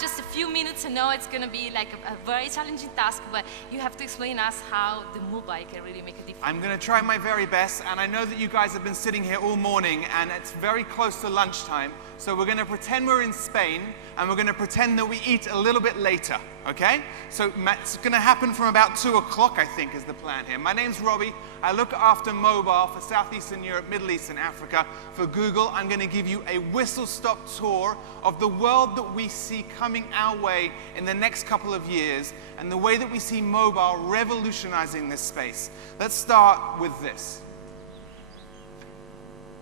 just a few minutes. I know it's going to be like a very challenging task, but you have to explain us how the mobile can really make a difference. I'm going to try my very best, and I know that you guys have been sitting here all morning, and it's very close to lunchtime, so we're going to pretend we're in Spain, and we're going to pretend that we eat a little bit later, okay? So it's going to happen from about 2 o'clock, I think, is the plan here. My name's Robbie. I look after mobile for Southeastern Europe, Middle East, and Africa. For Google, I'm going to give you a whistle-stop tour of the world that we see coming our way in the next couple of years, and the way that we see mobile revolutionizing this space. Let's start with this.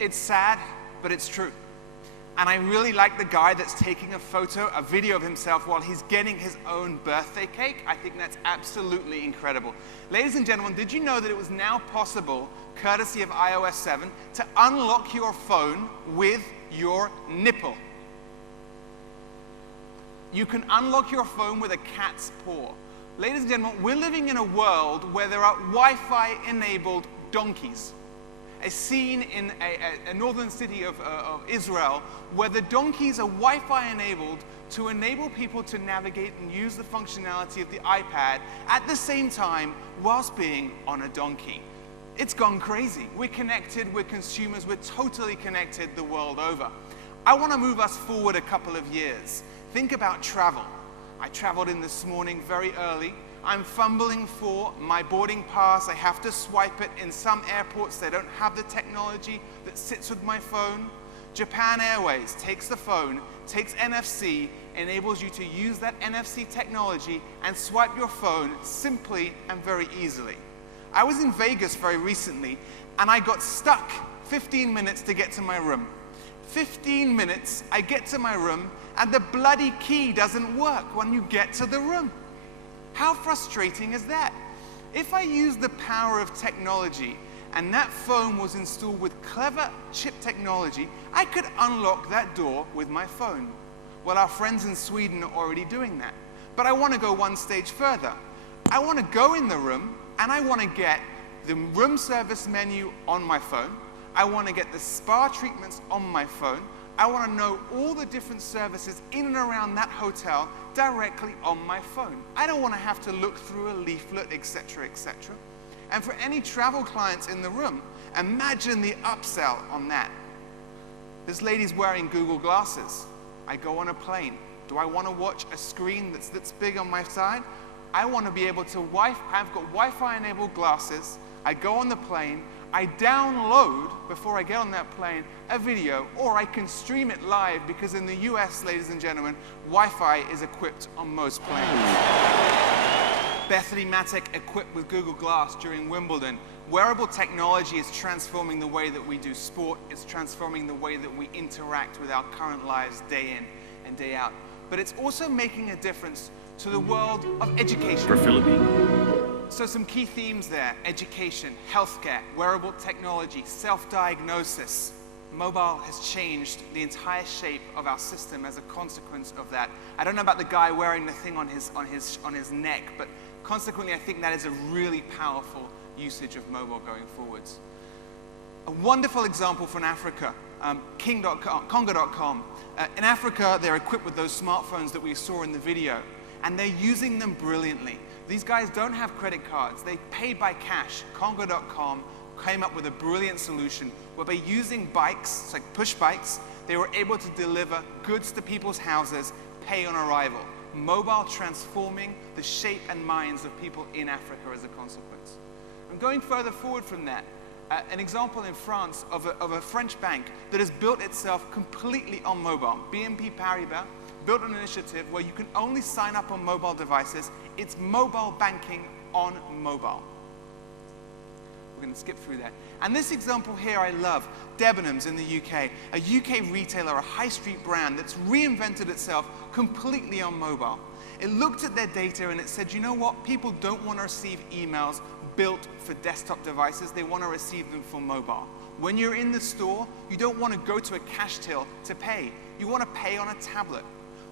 It's sad, but it's true. And I really like the guy that's taking a video of himself while he's getting his own birthday cake. I think that's absolutely incredible. Ladies and gentlemen, did you know that it was now possible, courtesy of iOS 7, to unlock your phone with your nipple? You can unlock your phone with a cat's paw. Ladies and gentlemen, we're living in a world where there are Wi-Fi enabled donkeys. A scene in a northern city of Israel where the donkeys are Wi-Fi enabled to enable people to navigate and use the functionality of the iPad at the same time whilst being on a donkey. It's gone crazy. We're connected, we're consumers, we're totally connected the world over. I want to move us forward a couple of years. Think about travel. I traveled in this morning very early. I'm fumbling for my boarding pass. I have to swipe it. In some airports, they don't have the technology that sits with my phone. Japan Airways takes the phone, takes NFC, enables you to use that NFC technology and swipe your phone simply and very easily. I was in Vegas very recently, and I got stuck 15 minutes to get to my room. 15 minutes, I get to my room, and the bloody key doesn't work when you get to the room. How frustrating is that? If I used the power of technology and that phone was installed with clever chip technology, I could unlock that door with my phone. Well, our friends in Sweden are already doing that. But I want to go one stage further. I want to go in the room and I want to get the room service menu on my phone. I want to get the spa treatments on my phone. I want to know all the different services in and around that hotel directly on my phone. I don't want to have to look through a leaflet, etc., etc. And for any travel clients in the room, imagine the upsell on that. This lady's wearing Google glasses. I go on a plane. Do I want to watch a screen that's big on my side? I want to be able to I've got Wi-Fi enabled glasses. I go on the plane. I download, before I get on that plane, a video, or I can stream it live, because in the US, ladies and gentlemen, Wi-Fi is equipped on most planes. Bethany Matic equipped with Google Glass during Wimbledon. Wearable technology is transforming the way that we do sport. It's transforming the way that we interact with our current lives day in and day out. But it's also making a difference to the world of education. For Philippines. So some key themes there: education, healthcare, wearable technology, self-diagnosis. Mobile has changed the entire shape of our system as a consequence of that. I don't know about the guy wearing the thing on his neck, but consequently I think that is a really powerful usage of mobile going forwards. A wonderful example from Africa, Congo.com. In Africa, they're equipped with those smartphones that we saw in the video, and they're using them brilliantly. These guys don't have credit cards. They pay by cash. Congo.com came up with a brilliant solution where by using bikes, it's like push bikes, they were able to deliver goods to people's houses, pay on arrival. Mobile transforming the shape and minds of people in Africa as a consequence. And going further forward from that, an example in France of a French bank that has built itself completely on mobile. BNP Paribas built an initiative where you can only sign up on mobile devices. It's mobile banking on mobile. We're going to skip through that. And this example here I love. Debenhams in the UK, a UK retailer, a high street brand that's reinvented itself completely on mobile. It looked at their data and it said, you know what? People don't want to receive emails built for desktop devices. They want to receive them for mobile. When you're in the store, you don't want to go to a cash till to pay. You want to pay on a tablet.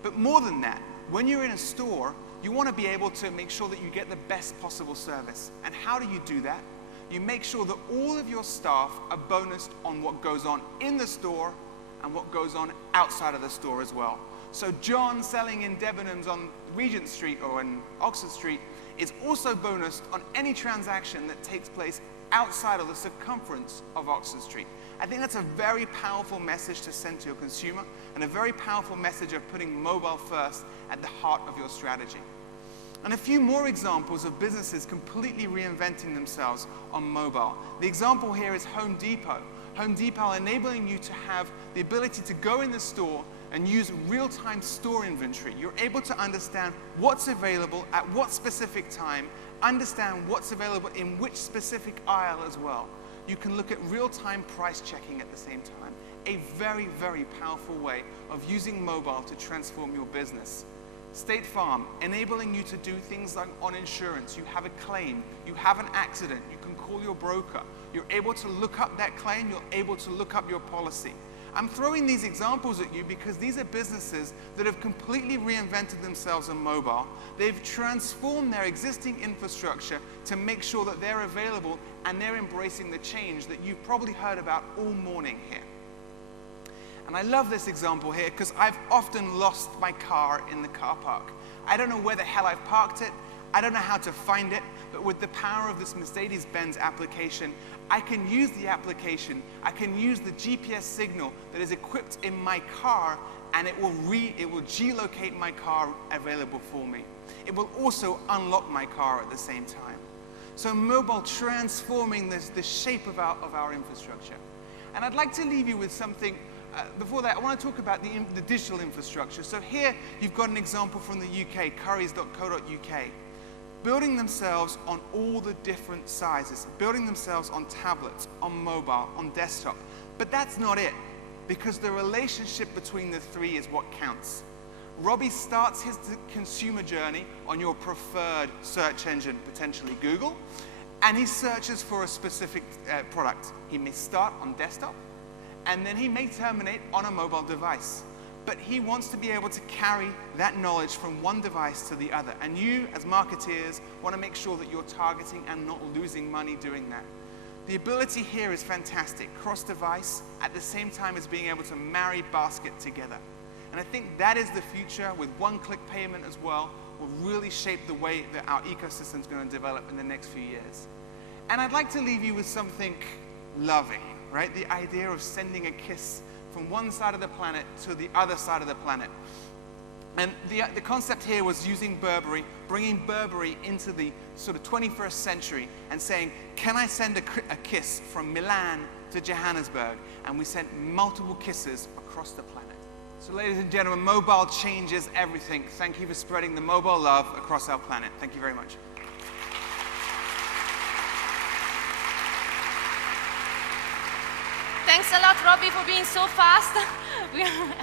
But more than that, when you're in a store, you want to be able to make sure that you get the best possible service. And how do you do that? You make sure that all of your staff are bonused on what goes on in the store and what goes on outside of the store as well. So John selling in Debenhams on Regent Street or in Oxford Street is also bonused on any transaction that takes place outside of the circumference of Oxford Street. I think that's a very powerful message to send to your consumer, and a very powerful message of putting mobile first at the heart of your strategy. And a few more examples of businesses completely reinventing themselves on mobile. The example here is Home Depot. Home Depot enabling you to have the ability to go in the store and use real-time store inventory. You're able to understand what's available at what specific time, understand what's available in which specific aisle as well. You can look at real-time price checking at the same time. A very, very powerful way of using mobile to transform your business. State Farm, enabling you to do things like on insurance. You have a claim, you have an accident, you can call your broker. You're able to look up that claim, you're able to look up your policy. I'm throwing these examples at you because these are businesses that have completely reinvented themselves on mobile. They've transformed their existing infrastructure to make sure that they're available, and they're embracing the change that you've probably heard about all morning here. And I love this example here because I've often lost my car in the car park. I don't know where the hell I've parked it. I don't know how to find it, but with the power of this Mercedes-Benz application, I can use the application, I can use the GPS signal that is equipped in my car, and it will geolocate my car available for me. It will also unlock my car at the same time. So mobile transforming the shape of our infrastructure. And I'd like to leave you with something. Before that, I want to talk about the digital infrastructure. So here, you've got an example from the UK, currys.co.uk. Building themselves on all the different sizes, building themselves on tablets, on mobile, on desktop. But that's not it, because the relationship between the three is what counts. Robbie starts his consumer journey on your preferred search engine, potentially Google, and he searches for a specific product. He may start on desktop, and then he may terminate on a mobile device. But he wants to be able to carry that knowledge from one device to the other. And you, as marketeers, want to make sure that you're targeting and not losing money doing that. The ability here is fantastic. Cross-device, at the same time as being able to marry basket together. And I think that is the future, with one-click payment as well, will really shape the way that our ecosystem is going to develop in the next few years. And I'd like to leave you with something loving, right? The idea of sending a kiss from one side of the planet to the other side of the planet. And the concept here was using Burberry, bringing Burberry into the sort of 21st century and saying, can I send a kiss from Milan to Johannesburg? And we sent multiple kisses across the planet. So ladies and gentlemen, mobile changes everything. Thank you for spreading the mobile love across our planet. Thank you very much. Thanks a lot, Robbie, for being so fast.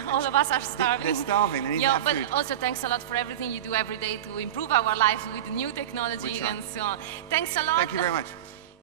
All of us are starving. They're starving. They need to have food. But also thanks a lot for everything you do every day to improve our lives with new technology and so on. Thanks a lot. Thank you very much.